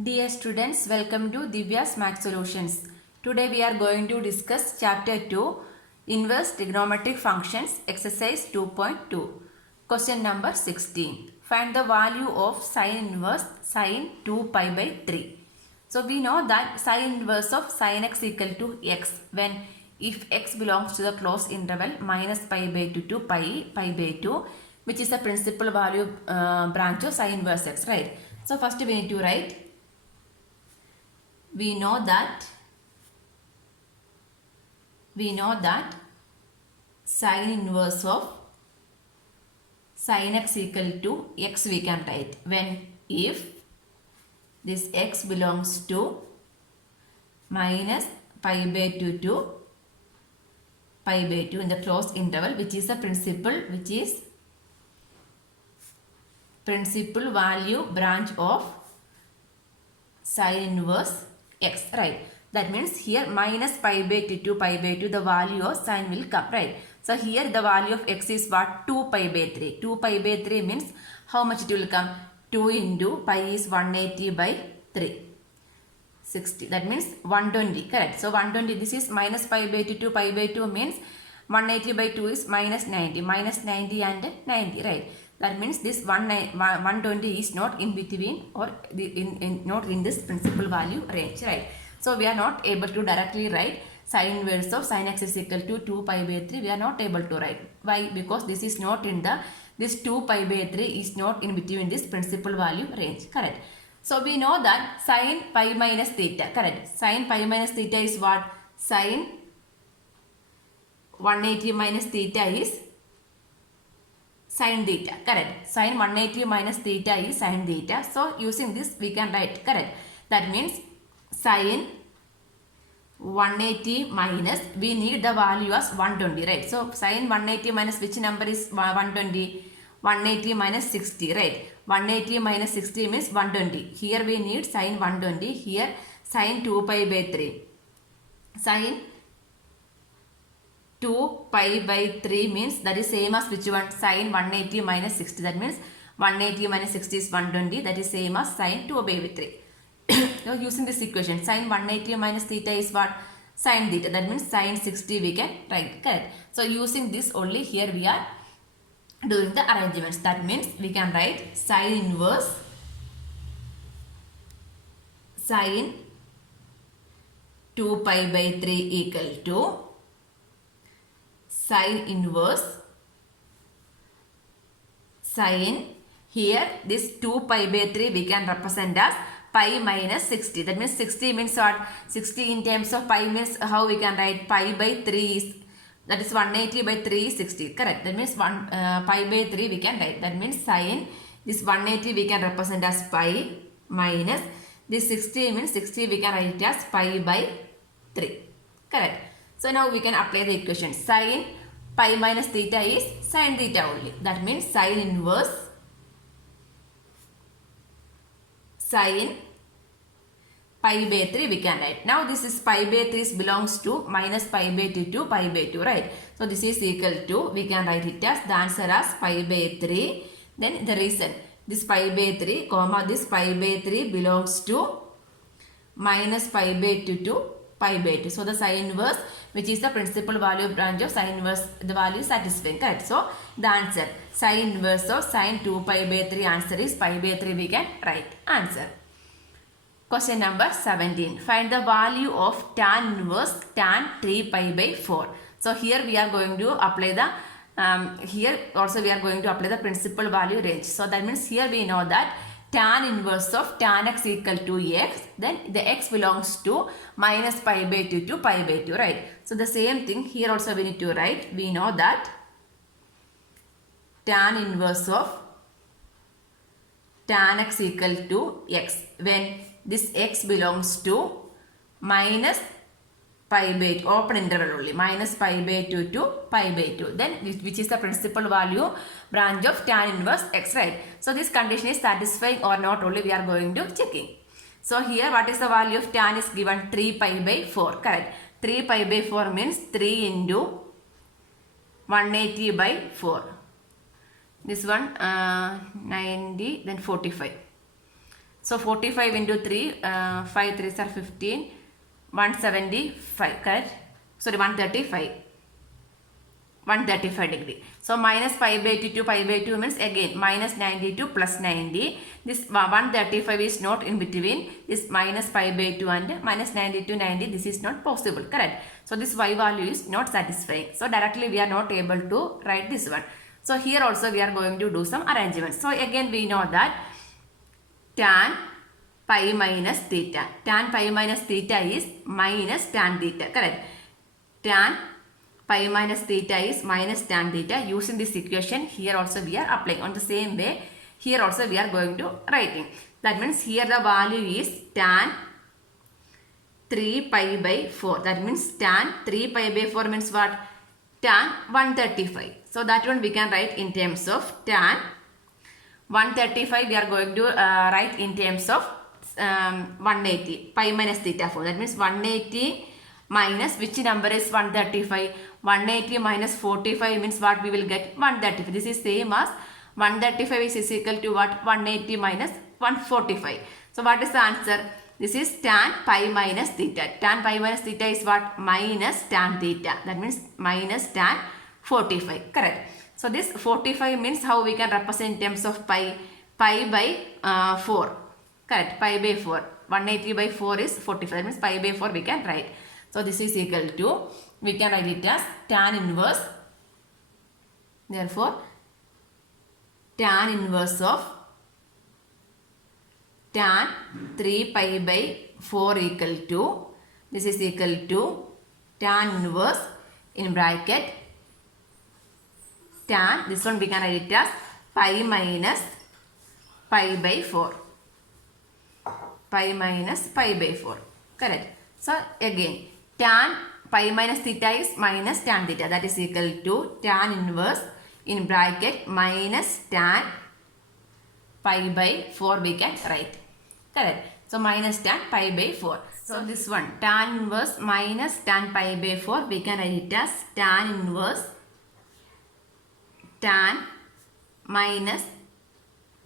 Dear students, welcome to Divya's Math Solutions. Today we are going to discuss Chapter 2, Inverse Trigonometric Functions, Exercise 2.2. Question number 16. Find the value of sin inverse sin 2 pi by 3. So we know that sin inverse of sin x equal to x when if x belongs to the closed interval minus pi by 2 to pi by 2, which is the principal value branch of sin inverse x, right? So first we need to write. We know that sin inverse of sin x equal to x we can write when if this x belongs to minus pi by 2 to pi by 2 in the closed interval, which is the principal value branch of sin inverse x, right? That means here minus pi by 2 to pi by 2 the value of sin will come, right? So here the value of x is what? 2 pi by 3. 2 pi by 3 means how much it will come? 2 into pi is 180 by 3. 60. That means 120, correct? So 120, this is minus pi by 2 to pi by 2 means 180 by 2 is minus 90. Minus 90 and 90, right? That means this 120 is not in between or not in this principal value range, right? So we are not able to directly write sin inverse of sin x is equal to 2 pi by 3. We are not able to write. Why? Because this is not in this 2 pi by 3 is not in between this principal value range, correct? So we know that sin pi minus theta, correct? Sin pi minus theta is what? Sin 180 minus theta is sin theta, correct? Sin 180 minus theta is sin theta. So using this we can write, correct? That means sin 180 minus, we need the value as 120, right? So sin 180 minus which number is 120? 180 minus 60, right? 180 minus 60 means 120. Here we need sin 120. Here sin 2 pi by 3. Sin 2 pi by 3 means that is same as which one? Sin 180 minus 60. That means 180 minus 60 is 120. That is same as sin 2 pi by 3. Now using this equation, sin 180 minus theta is what? Sin theta. That means sin 60 we can write, correct? So using this only here we are doing the arrangements. That means we can write sin inverse sin 2 pi by 3 equal to sin inverse sin, here this 2 pi by 3 we can represent as pi minus 60. That means 60 means what? 60 in terms of pi means how we can write? Pi by 3 is, that is 180 by 3 is 60, correct? That means pi by 3 we can write. That means sin this 180 we can represent as pi minus this 60 means 60 we can write it as pi by 3, correct? So now we can apply the equation. Sin pi minus theta is sin theta only. That means sin inverse sin pi by 3 we can write. Now this is pi by 3 belongs to minus pi by 2 to pi by 2, right? So this is equal to, we can write it as the answer as pi by 3. Then the reason, this pi by 3 comma this pi by 3 belongs to minus pi by 2 to pi by 2. So the sin inverse, which is the principal value branch of sin inverse, the value is satisfying, correct? So the answer sin inverse of sin 2 pi by 3 answer is pi by 3 we can write answer. Question number 17. Find the value of tan inverse tan 3 pi by 4. So here we are going to apply the here also we are going to apply the principal value range. So that means here we know that tan inverse of tan x equal to x, then the x belongs to minus pi by 2 to pi by 2, right? So the same thing here also we need to write. We know that tan inverse of tan x equal to x when this x belongs to minus pi by 2, open interval only, minus pi by 2 to pi by 2, then which is the principal value branch of tan inverse x, right? So this condition is satisfying or not only we are going to checking. So here what is the value of tan is given 3 pi by 4, correct? 3 pi by 4 means 3 into 180 by 4. This one 90, then 45. So 45 into 3, 5 3s are 15, 175, correct? Sorry, 135. 135 degree. So minus pi by 2 to pi by 2 means again minus 92 plus 90. This 135 is not in between. This minus pi by 2 and minus 90 to 90. This is not possible. Correct. So this y value is not satisfying. So directly we are not able to write this one. So here also we are going to do some arrangements. So again we know that tan pi minus theta. Tan pi minus theta is minus tan theta. Correct. Tan pi minus theta is minus tan theta. Using this equation here also we are applying. On the same way here also we are going to writing. That means here the value is tan 3 pi by 4. That means tan 3 pi by 4 means what? Tan 135. So that one we can write in terms of tan 135 we are going to write in terms of 180 pi minus theta 4. That means 180 minus which number is 135? 180 minus 45 means what we will get? 135. This is same as 135 is equal to what? 180 minus 145. So what is the answer? This is tan pi minus theta. Tan pi minus theta is what? Minus tan theta. That means minus tan 45. Correct. So this 45 means how we can represent in terms of pi? Pi by 4. Correct. Pi by 4. 180 by 4 is 45. That means pi by 4 we can write. So this is equal to, we can write it as tan inverse. Therefore, tan inverse of tan 3 pi by 4 equal to, this is equal to tan inverse in bracket tan, this one we can write it as pi minus pi by 4. Pi minus pi by 4. Correct. So again, tan pi minus theta is minus tan theta. That is equal to tan inverse in bracket minus tan pi by 4 we can write. Correct. So minus tan pi by 4. So this one tan inverse minus tan pi by 4 we can write it as tan inverse tan minus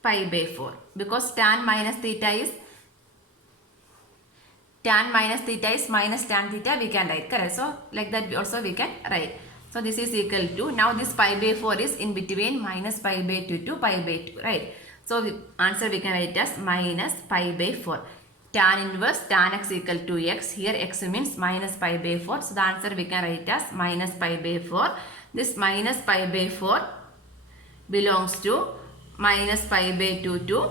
pi by 4. Because tan minus theta is minus tan theta we can write. Correct. So like that also we can write. So this is equal to, now this pi by 4 is in between minus pi by 2 to pi by 2. Right. So the answer we can write as minus pi by 4. Tan inverse tan x equal to x. Here x means minus pi by 4. So the answer we can write as minus pi by 4. This minus pi by 4 belongs to minus pi by 2 to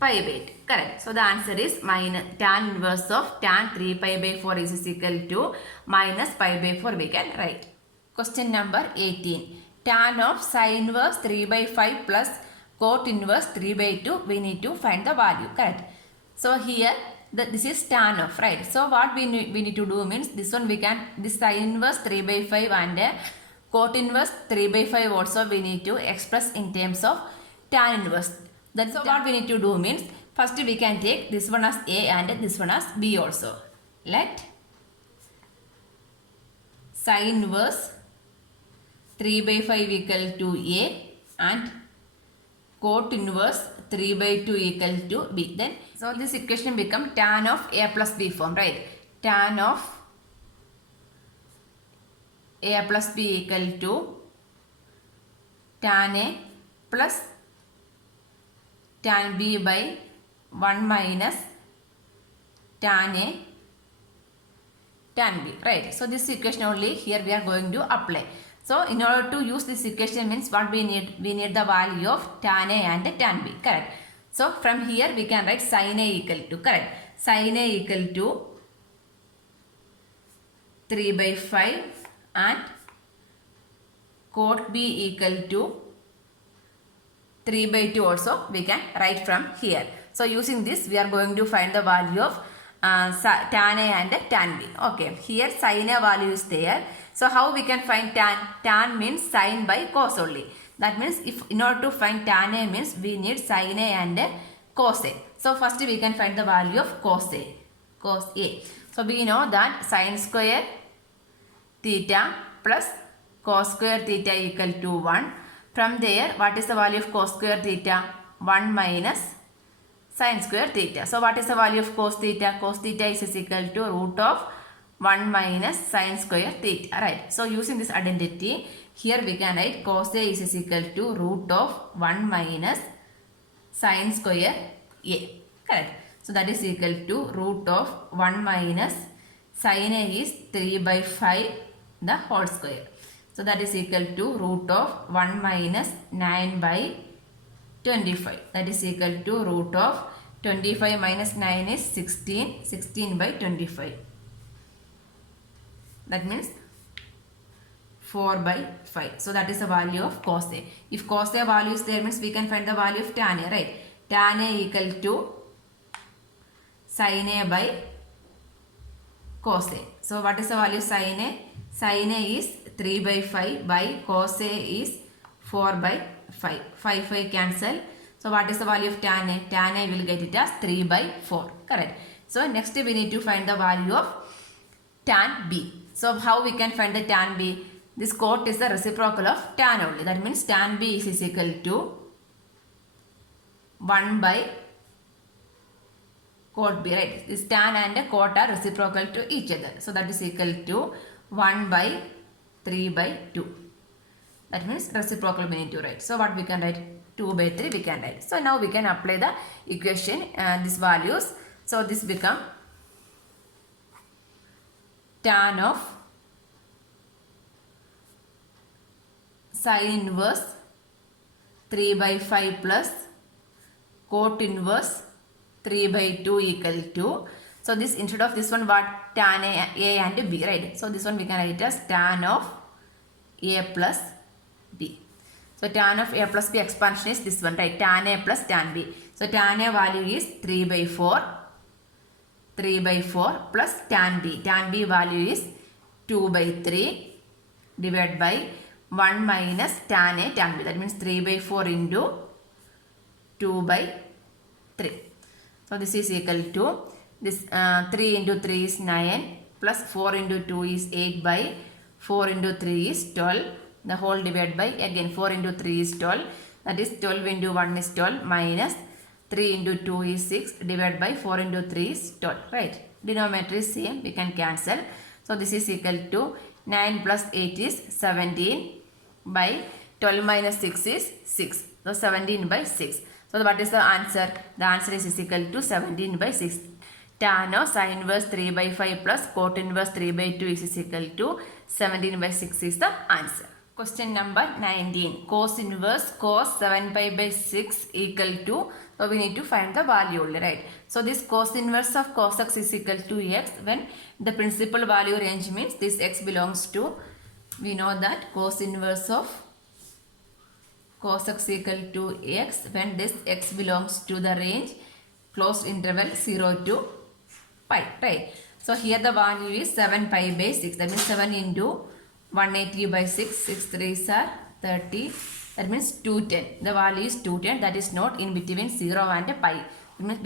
pi by 2. Correct. So the answer is minus tan inverse of tan 3 pi by 4 is equal to minus pi by 4 we can write. Question number 18. Tan of sine inverse 3 by 5 plus cot inverse 3 by 2, we need to find the value. Correct. So here this is tan of, right? So what we need to do means this one we can, this sine inverse 3 by 5 and cot inverse 3 by 5 also we need to express in terms of tan inverse. That's what we need to do means, first we can take this one as A and this one as B also. Let sine inverse 3 by 5 equal to A and cot inverse 3 by 2 equal to B. Then, so this equation become tan of A plus B form, right? Tan of A plus B equal to tan A plus tan B by 1 minus tan A tan B, right? So this equation only here we are going to apply. So in order to use this equation means what we need? We need the value of tan A and tan B, correct? So from here we can write sin A equal to, correct? Sin A equal to 3 by 5 and cot B equal to 3 by 2 also we can write from here. So using this we are going to find the value of tan A and tan B. Okay, here sin A value is there. So how we can find tan? Tan means sin by cos only. That means if in order to find tan A means we need sin A and cos A. So first we can find the value of cos A. Cos A. So we know that sin square theta plus cos square theta equal to 1. From there what is the value of cos square theta? 1 minus sine square theta. So what is the value of cos theta? Cos theta is equal to root of 1 minus sine square theta, right? So using this identity, here we can write cos A is equal to root of 1 minus sine square A, correct? So that is equal to root of 1 minus sine A is 3 by 5 the whole square. So that is equal to root of 1 minus 9 by 25. That is equal to root of 25 minus 9 is 16. 16 by 25. That means 4 by 5. So that is the value of cos A. If cos A value is there, means we can find the value of tan A, right? Tan A equal to sin A by cos A. So what is the value of sin A? Sin A is 3 by 5 by cos A is 4 by 5. 5 cancel. So what is the value of tan A? Tan A will get it as 3 by 4. Correct. So next we need to find the value of tan B. So how we can find the tan B? This cot is the reciprocal of tan only. That means tan B is equal to 1 by cot B, right? This tan and cot are reciprocal to each other. So that is equal to 1 by 3 by 2. That means reciprocal we need to write. So what we can write? 2 by 3 we can write. So now we can apply the equation and these values. So this become tan of sin inverse 3 by 5 plus cot inverse 3 by 2 equal to. So this instead of this one what? Tan A and B, right? So this one we can write as tan of A plus B. So tan of A plus B expansion is this one, right? Tan A plus tan B. So tan A value is 3 by 4. 3 by 4 plus tan B. Tan B value is 2 by 3 divided by 1 minus tan A tan B. That means 3 by 4 into 2 by 3. So this is equal to this 3 into 3 is 9 plus 4 into 2 is 8 by 4 into 3 is 12. The whole divided by again 4 into 3 is 12. That is 12 into 1 is 12 minus 3 into 2 is 6 divided by 4 into 3 is 12. Right. Denominator is same. We can cancel. So this is equal to 9 plus 8 is 17 by 12 minus 6 is 6. So 17 by 6. So what is the answer? The answer is equal to 17 by 6. Tan of sin inverse 3 by 5 plus cot inverse 3 by 2 is equal to 17 by 6 is the answer. Question number 19. Cos inverse cos 7 pi by 6 equal to, so we need to find the value only, right? So this cos inverse of cos x is equal to x when the principal value range means this x belongs to, we know that cos inverse of cos x equal to x when this x belongs to the range closed interval 0 to pi, right? So here the value is 7 pi by 6. That means 7 into 180 by 6. 6 3s are 30. That means 210. The value is 210. That is not in between 0 and pi. It means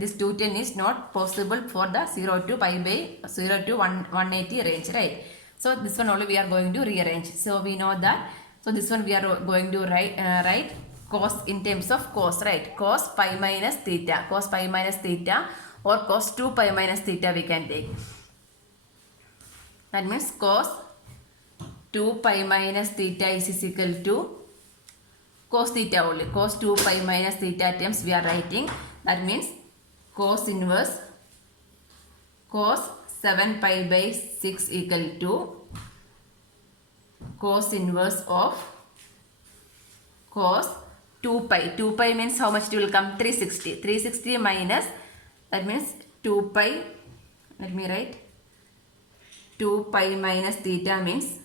this 210 is not possible for the 0 to pi by 0 to 180 range, right? So this one only we are going to rearrange. So we know that. So this one we are going to write cos in terms of cos, right? Cos pi minus theta. Cos pi minus theta or cos 2 pi minus theta we can take. That means cos 2 pi minus theta is equal to cos theta only. Cos 2 pi minus theta terms we are writing. That means cos inverse cos 7 pi by 6 equal to cos inverse of cos 2 pi. 2 pi means how much it will come? 360. 360 minus, that means 2 pi, let me write, 2 pi minus theta means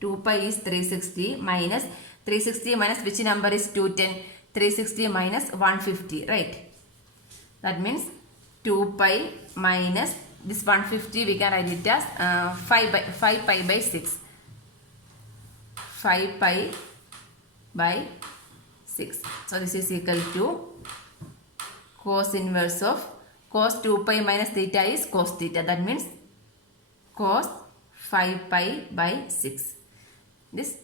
2 pi is 360 minus 360 minus which number is 210? 360 minus 150, right? That means 2 pi minus this 150 we can write it as 5 pi by 6. 5 pi by 6. So this is equal to cos inverse of cos 2 pi minus theta is cos theta. That means cos 5 pi by 6. This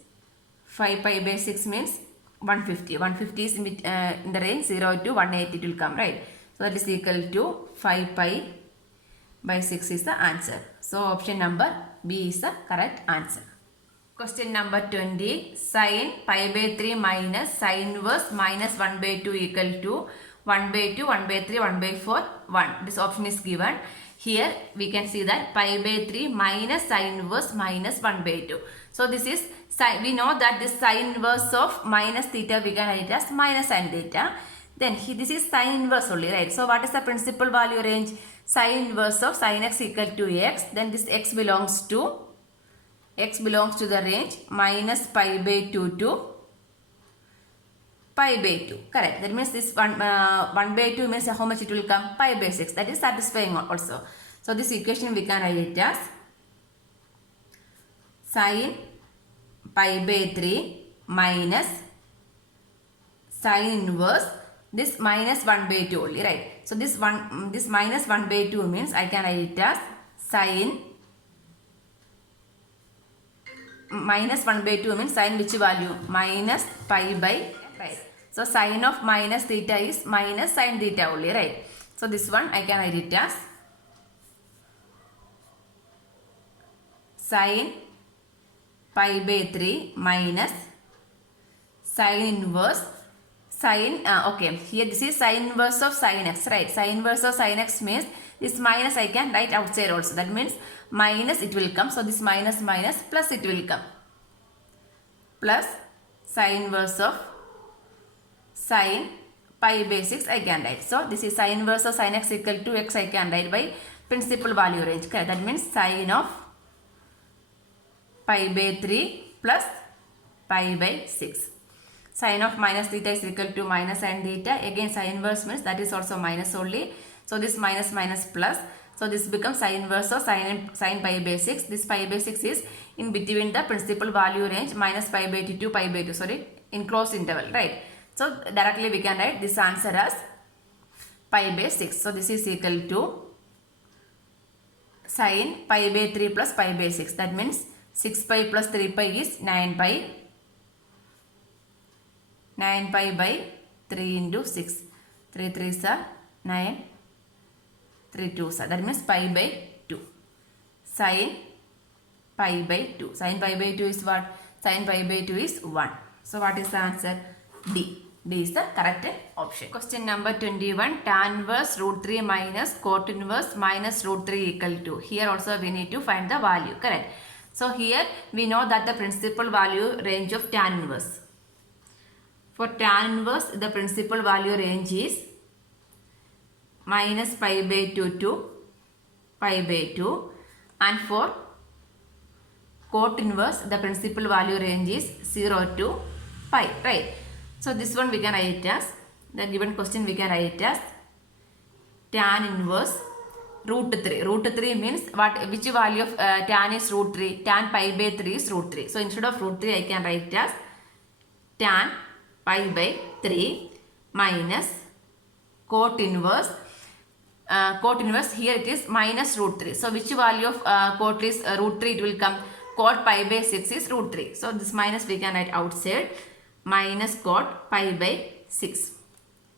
5 pi by 6 means 150. 150 is in the range 0 to 180 it will come, right? So that is equal to 5 pi by 6 is the answer. So option number B is the correct answer. Question number 20. Sin pi by 3 minus sin inverse minus 1 by 2 equal to 1 by 2, 1 by 3, 1 by 4, 1. This option is given. Here we can see that pi by 3 minus sin inverse minus 1 by 2. So this is, we know that this sin inverse of minus theta we can write as minus sin theta. Then this is sin inverse only, right? So what is the principal value range? Sin inverse of sin x equal to x. Then this x belongs to the range minus pi by 2 to pi by 2. Correct. That means this 1 by 2 means how much it will come? Pi by 6. That is satisfying also. So this equation we can write it as sin pi by 3 minus sin inverse this minus 1 by 2 only, right? So this minus 1 by 2 means I can write it as sin minus 1 by 2 means sin which value? Minus pi by, right? So sin of minus theta is minus sin theta only, right? So this one I can write it as sin pi by 3 minus sin inverse sin, okay, here this is sin inverse of sin x, right? Sin inverse of sin x means this minus I can write outside also. That means minus it will come. So this minus plus it will come. Plus sin inverse of sin pi by 6 I can write. So this is sin inverse of sin x equal to x I can write by principal value range. Okay? That means sin of pi by 3 plus pi by 6. Sin of minus theta is equal to minus sin theta. Again sin inverse means that is also minus only. So this minus plus. So this becomes sin inverse of sin pi by 6. This pi by 6 is in between the principal value range minus pi by 2 to pi by 2. Sorry, in closed interval, right? So directly we can write this answer as pi by 6. So this is equal to sin pi by 3 plus pi by 6. That means 6 pi plus 3 pi is 9 pi. 9 pi by 3 into 6. 3 3s are 9. 3 2s are. That means pi by 2. Sin pi by 2. Sin pi by 2 is what? Sin pi by 2 is 1. So what is the answer? D. D is the correct option. Question number 21. Tan inverse root 3 minus cot inverse minus root 3 equal to. Here also we need to find the value. Correct. So here we know that the principal value range of tan inverse. For tan inverse, the principal value range is minus pi by 2 to pi by 2. And for cot inverse, the principal value range is 0 to pi, right? So this one we can write as, the given question we can write as tan inverse root 3. Root 3 means what? Which value of tan is root 3? Tan pi by 3 is root 3. So instead of root 3, I can write it as tan pi by 3 minus cot inverse. Cot inverse here it is minus root 3. So which value of cot is root 3 it will come? Cot pi by 6 is root 3. So this minus we can write outside minus cot pi by 6.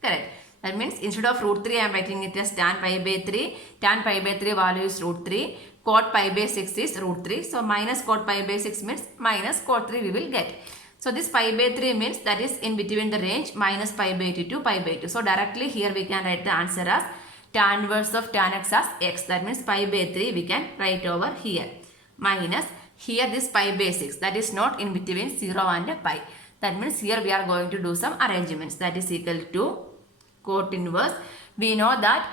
Correct. That means instead of root 3 I am writing it as tan pi by 3. Tan pi by 3 value is root 3. Cot pi by 6 is root 3. So minus cot pi by 6 means minus cot 3 we will get. So this pi by 3 means that is in between the range minus pi by 2 to pi by 2. So directly here we can write the answer as tan inverse of tan x as x. That means pi by 3 we can write over here. Minus here this pi by 6. That is not in between 0 and pi. That means here we are going to do some arrangements. That is equal to cot inverse. We know that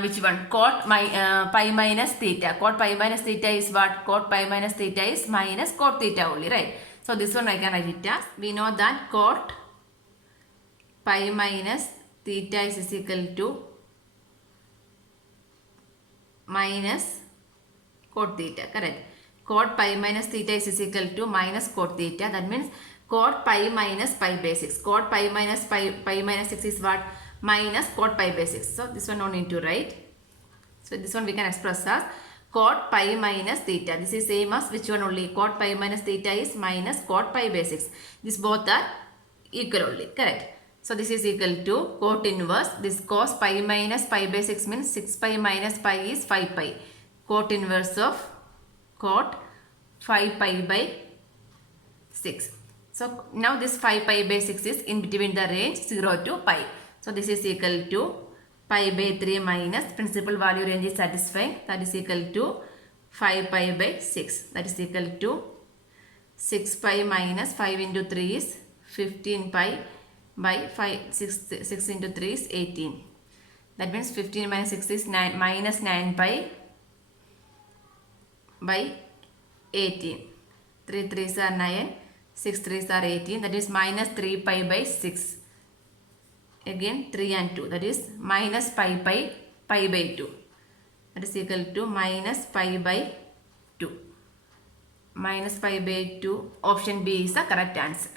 which one? Cot pi minus theta. Cot pi minus theta is what? Cot pi minus theta is minus cot theta only, right? So this one I can write it as, we know that cot pi minus theta is equal to minus cot theta, correct? Cot pi minus theta is equal to minus cot theta. That means cot pi minus pi by 6. Cot pi minus pi minus 6 is what? Minus cot pi by 6. So this one no need to write. So this one we can express as cot pi minus theta. This is same as which one only? Cot pi minus theta is minus cot pi by 6. These both are equal only, correct? So this is equal to cot inverse. This cos pi minus pi by 6 means 6 pi minus pi is 5 pi. Cot inverse of cot 5 pi by 6. So now this 5 pi by 6 is in between the range 0 to pi. So this is equal to pi by 3 minus principal value range is satisfying. That is equal to 5 pi by 6. That is equal to 6 pi minus 5 into 3 is 15 pi by 6 into 3 is 18. That means 15 minus 6 is 9 minus 9 pi by 18. 3 3s are 9, 6 3s are 18. That is minus 3 pi by 6. Again 3 and 2. That is minus pi by 2. That is equal to minus pi by 2. Minus pi by 2. Option B is the correct answer.